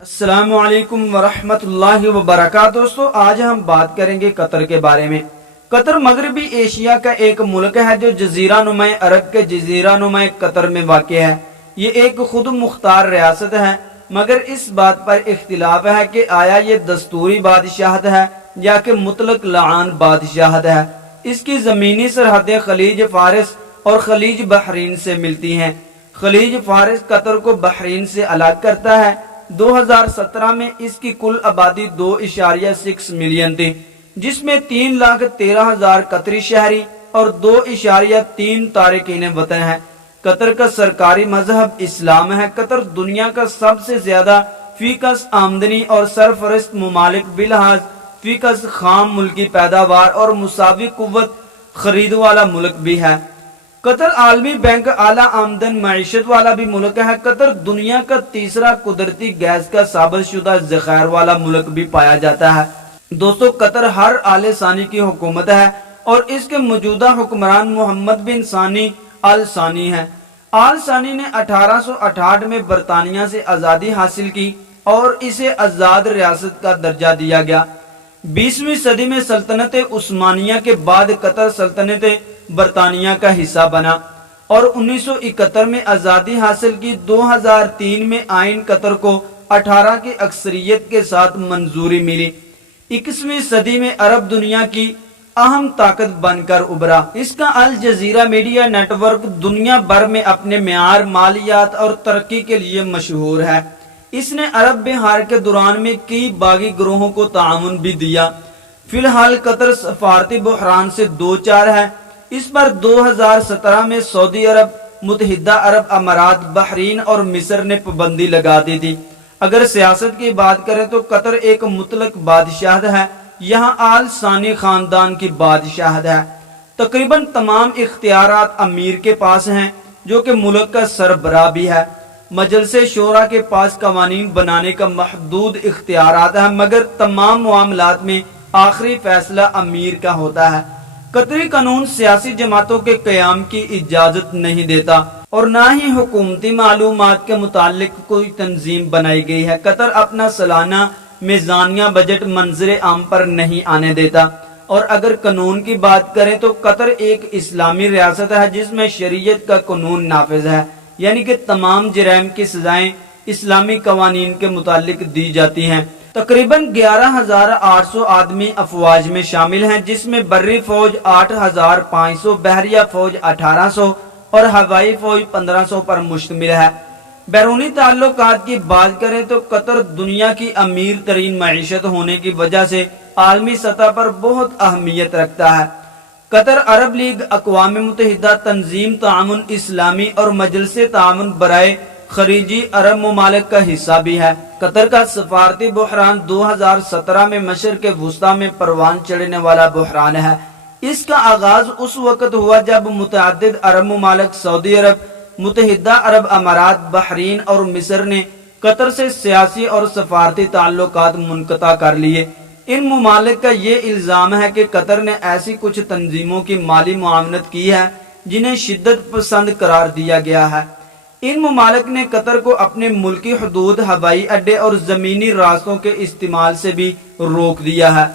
अस्सलामु अलैकुम वरहमतुल्लाहि वबरकातुहू। दोस्तों, आज हम बात करेंगे कतर के बारे में। कतर मगरबी एशिया का एक मुल्क है जो जजीरा नुमा अरब के जजीरा नुमा कतर में वाक़ है। ये एक खुद मुख्तार रियासत है, मगर इस बात पर इख्तिलाफ है कि आया ये दस्तूरी बादशाहत है या कि मुतलक लान बादशाहत है। इसकी ज़मीनी सरहदें खलीज फारिस और खलीज बहरीन से मिलती हैं। खलीज फारिस कतर को बहरीन से अलग करता है। 2017 में इसकी कुल आबादी 2.6 मिलियन थी, जिसमें 3,13,000 कतरी शहरी और 2.3 तारिकीन वतन है। कतर का सरकारी मजहब इस्लाम है। कतर दुनिया का सबसे ज्यादा फीकस आमदनी और सरफरस्त मुमालिक बिलहाज फीकस खाम मुल्की पैदावार और मुसावी कुव्वत खरीद वाला मुल्क भी है। कतर आलमी बैंक आला आमदन मईशत वाला भी मुल्क है। कतर दुनिया का तीसरा कुदरती गैस का साबित शुदा ज़ख़ायर वाला मुल्क भी पाया जाता है। दोस्तों, कतर हर आले सानी की हुकूमत है और इसके मौजूदा हुक्मरान मोहम्मद बिन सानी अल सानी है। आल सानी ने 1868 में बरतानिया से आज़ादी हासिल की और इसे आज़ाद रियासत का दर्जा दिया गया। 20वीं सदी में सल्तनत उस्मानिया के बाद कतर सल्तनत बरतानिया का हिस्सा बना और 1971 में आज़ादी हासिल की। 2003 में आइन कतर को 18 की अक्सरियत के साथ मंजूरी मिली। 21वीं सदी में अरब दुनिया की अहम ताकत बनकर उभरा। इसका अल जजीरा मीडिया नेटवर्क दुनिया भर में अपने मेयार, मालियात और तरक्की के लिए मशहूर है। इसने अरब बिहार के दौरान में कई बागी ग्रोहों को ताउन भी दिया। फिलहाल कतर सफारती बुहरान से दो चार है। इस पर 2017 में सऊदी अरब, मुत्तहिदा अरब अमारात, बहरीन और मिस्र ने पाबंदी लगा दी थी। अगर सियासत की बात करें तो कतर एक मुतलक बादशाहत है। यहाँ आल सानी खानदान की बादशाहत है। तकरीबन तमाम इख्तियारात अमीर के पास हैं, जो कि मुल्क का सरबराह भी है। मजलिसे शोरा के पास कवानीन बनाने का महदूद इख्तियारात है, मगर तमाम मामलात में आखिरी फैसला अमीर का होता है। कतरी कानून सियासी जमातों के क़याम की इजाजत नहीं देता और न ही हुकूमती मालूमात के मुतालिक कोई तंजीम बनाई गई है। कतर अपना सालाना मीज़ानिया बजट मंजर आम पर नहीं आने देता। और अगर कानून की बात करें तो कतर एक इस्लामी रियासत है जिसमें शरीयत का कानून नाफिज है, यानी कि तमाम जराइम की सजाएं इस्लामी कवानीन के मुतालिक दी जाती हैं। तकरीबन 11,800 आदमी अफवाज में शामिल हैं, जिसमें बर्री फौज 8,500, बहरिया फौज 1,800 और हवाई फौज 1,500 पर मुश्तमिल है। बैरूनी ताल्लुकात की बात करें तो कतर दुनिया की अमीर तरीन मईशत होने की वजह से आलमी सतह पर बहुत अहमियत रखता है। कतर अरब लीग, अक़वाम मुत्तहिदा, तंजीम तामुन इस्लामी और मजलिसे तामुन बराए खरीजी अरब ममालिक का हिस्सा भी है। कतर का सफारती बुहरान 2017 में मशर के वुस्ता में परवान चढ़ने वाला बुहरान है। इसका आगाज उस वक्त हुआ जब मुतअद्दिद अरब ममालिक सऊदी अरब, मुत्तहिदा अरब अमारात, बहरीन और मिस्र ने कतर से सियासी और सफारती ताल्लुकात मुनक़ता कर लिए। इन ममालिक का ये इल्ज़ाम है कि कतर ने ऐसी कुछ तंजीमों की माली मुआवनत की है जिन्हें शिद्दत पसंद करार दिया गया है। इन ममालिक ने कतर को अपने मुल्की हदूद, हवाई अड्डे और जमीनी रास्तों के इस्तेमाल से भी रोक दिया है।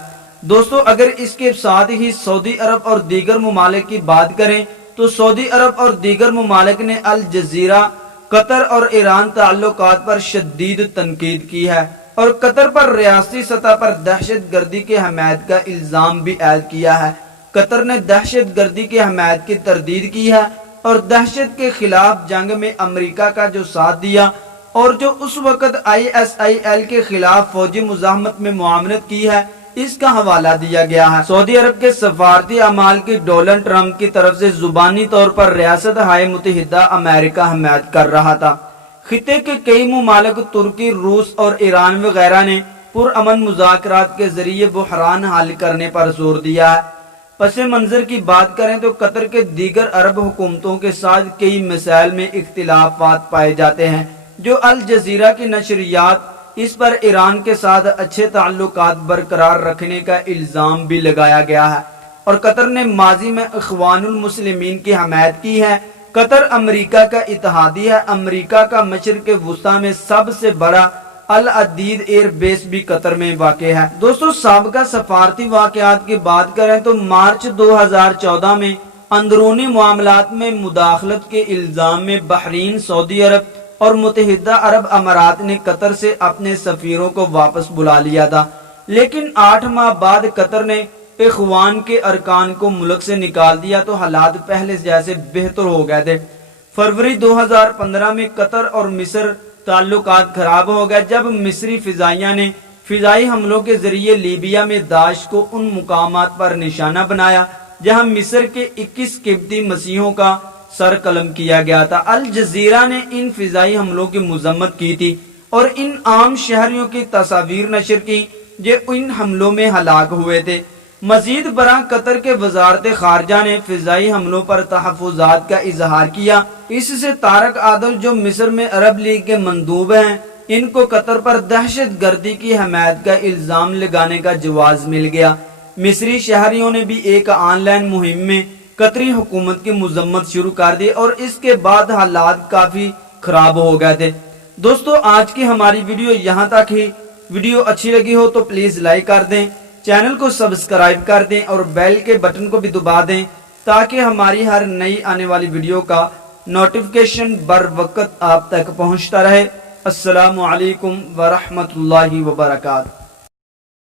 दोस्तों, अगर इसके साथ ही सऊदी अरब और दीगर ममालिक की बात करें तो सऊदी अरब और दीगर ममालिक ने अल जजीरा, कतर और ईरान ताल्लुकात पर शदीद तनकीद की है और कतर पर रियासती सतह पर दहशत गर्दी के हमायत का इल्ज़ाम भी ऐद किया है। कतर ने दहशत गर्दी के हमायत की तरदीद की है और दहशत के खिलाफ जंग में अमेरिका का जो साथ दिया और जो उस वक्त ISIL के खिलाफ फौजी मुजाहमत में मुआवनत की है, इसका हवाला दिया गया है। सऊदी अरब के सफारती अमाल की डोनाल्ड ट्रंप की तरफ से जुबानी तौर पर रियासत हाय मुत्तहिदा अमेरिका हमायत कर रहा था। खिते के कई ममालिक तुर्की, रूस और ईरान वगैरह ने पुरअमन मुज़ाकरात के जरिए बुहरान हल करने पर जोर दिया है। पस मंजर की बात करें तो कतर के दीगर अरब हुकूमतों के साथ कई मसाइल में इख्तिलाफात पाए जाते हैं। जो अल जजीरा की नशरियात इस पर ईरान के साथ अच्छे ताल्लुकात बरकरार रखने का इल्ज़ाम भी लगाया गया है और कतर ने माजी में इख्वानुल मुस्लिमीन की हमायत की है। कतर अमेरिका का इत्तेहादी है। अमेरिका का मशरिक़ वुस्ता में सबसे बड़ा العدید ایئر بیس بھی قطر میں واقع ہے۔ دوستو سابقہ سفارتی واقعات کی بات کریں تو مارچ 2014 میں اندرونی معاملات میں مداخلت کے الزام میں بحرین، سعودی عرب اور متحدہ عرب امارات نے قطر سے اپنے سفیروں کو واپس بلا لیا تھا، لیکن 8 ماہ بعد قطر نے اخوان کے ارکان کو ملک سے نکال دیا تو حالات پہلے جیسے بہتر ہو گئے تھے۔ فروری 2015 میں قطر اور مصر تعلقات خراب ہو گئے جب مصری فضائیہ نے فضائی حملوں کے ذریعے لیبیا میں داعش کو ان مقامات پر نشانہ بنایا جہاں مصر کے 21 قبطی مسیحوں کا سر قلم کیا گیا تھا۔ الجزیرہ نے ان فضائی حملوں کی مذمت کی تھی اور ان عام شہریوں کی تصاویر نشر کی جو ان حملوں میں ہلاک ہوئے تھے۔ مزید برآں قطر کے وزارت خارجہ نے فضائی حملوں پر تحفظات کا اظہار کیا۔ اس سے طارق عادل جو مصر میں عرب لیگ کے مندوب ہیں، ان کو قطر پر دہشت گردی کی حمایت کا الزام لگانے کا جواز مل گیا۔ مصری شہریوں نے بھی ایک آن لائن مہم میں قطری حکومت کی مذمت شروع کر دی اور اس کے بعد حالات کافی خراب ہو گئے تھے۔ دوستو آج کی ہماری ویڈیو یہاں تک ہی۔ ویڈیو اچھی لگی ہو تو پلیز لائک کر دیں، چینل کو سبسکرائب کر دیں اور بیل کے بٹن کو بھی دبا دیں تاکہ ہماری ہر نئی آنے والی ویڈیو کا نوٹیفیکیشن بر وقت آپ تک پہنچتا رہے۔ السلام علیکم ورحمۃ اللہ وبرکاتہ۔